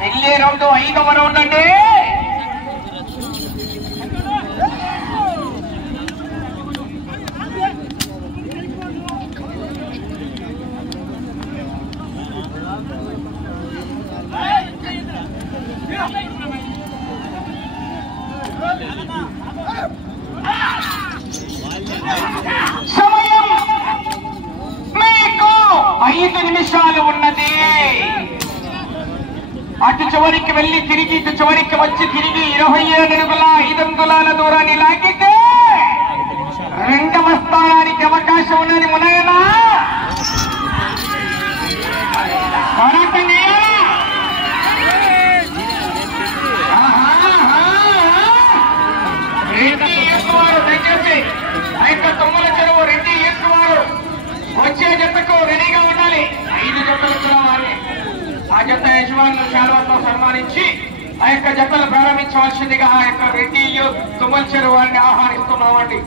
వెళ్ళే రౌండ్ 5వ రౌండ్ అండి. సమయం మీకు 5 నిమిషాలు ఉన్నది. అటు చివరికి వెళ్ళి తిరిగి ఇటు చివరికి వచ్చి తిరిగి 27 అడుగుల 5 అంగుళాల దూరాన్ని లాగితే 2వ స్థానానికి అవకాశం ఉన్నది. మునయనా తొమ్మల చెరువు రెడ్డి ఎక్కువారు వచ్చే జతకు రెడీగా ఉండాలి. 5 జతలు కూడా వారి ఆ జత యజమానులు శాలువాతో సన్మానించి ఆ యొక్క జతలు ప్రారంభించవలసిందిగా ఆ యొక్క రెడ్డి తుమ్మల చెరువు వారిని ఆహ్వానిస్తున్నామండి.